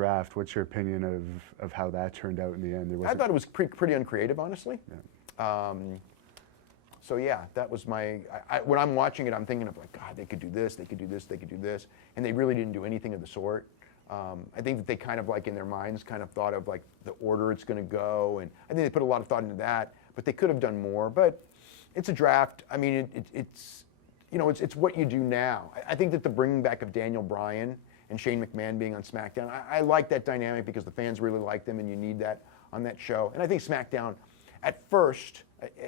draft. What's your opinion of how that turned out in the end? I thought it was pretty uncreative, honestly. Yeah. So yeah, that was my. When I'm watching it, I'm thinking of like, God, they could do this, they could do this, they could do this, and they really didn't do anything of the sort. I think that they kind of like in their minds kind of thought of like the order it's going to go, and I think they put a lot of thought into that. But they could have done more. But it's a draft. I mean, it's you know, it's what you do now. I think that the bringing back of Daniel Bryan and Shane McMahon being on SmackDown, I like that dynamic because the fans really like them, and you need that on that show. And I think SmackDown, at first,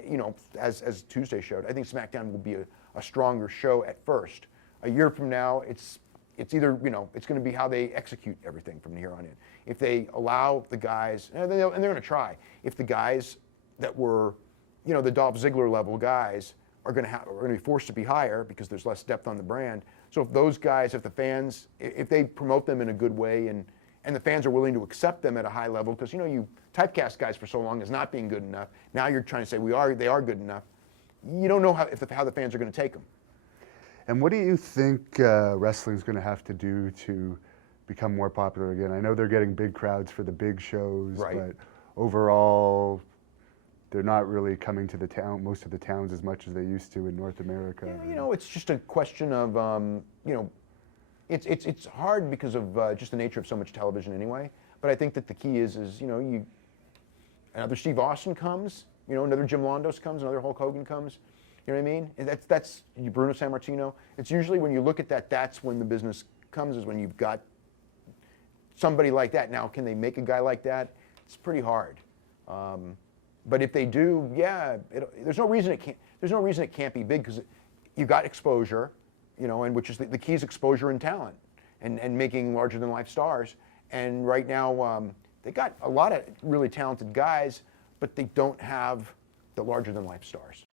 you know, as Tuesday showed, I think SmackDown will be a stronger show at first. A year from now, it's either, you know, it's going to be how they execute everything from here on in. If they allow the guys, and they're going to try, if the guys that were, you know, the Dolph Ziggler level guys are going to be forced to be higher because there's less depth on the brand. So if those guys, if the fans, if they promote them in a good way and the fans are willing to accept them at a high level, because, you know, you typecast guys for so long as not being good enough. Now you're trying to say they are good enough. You don't know how the fans are going to take them. And what do you think wrestling's going to have to do to become more popular again? I know they're getting big crowds for the big shows, right, but overall, they're not really coming to most of the towns as much as they used to in North America. Yeah, you know, it's just a question of, you know, it's hard because of just the nature of so much television anyway. But I think that the key is you know, another Steve Austin comes, you know, another Jim Londos comes, another Hulk Hogan comes. You know what I mean? And that's Bruno Sammartino. It's usually when you look at that, that's when the business comes, is when you've got somebody like that. Now, can they make a guy like that? It's pretty hard. But if they do, yeah, there's no reason it can't. There's no reason it can't be big, because you got exposure, you know, and which is the key is exposure and talent, and making larger than life stars. And right now, they got a lot of really talented guys, but they don't have the larger than life stars.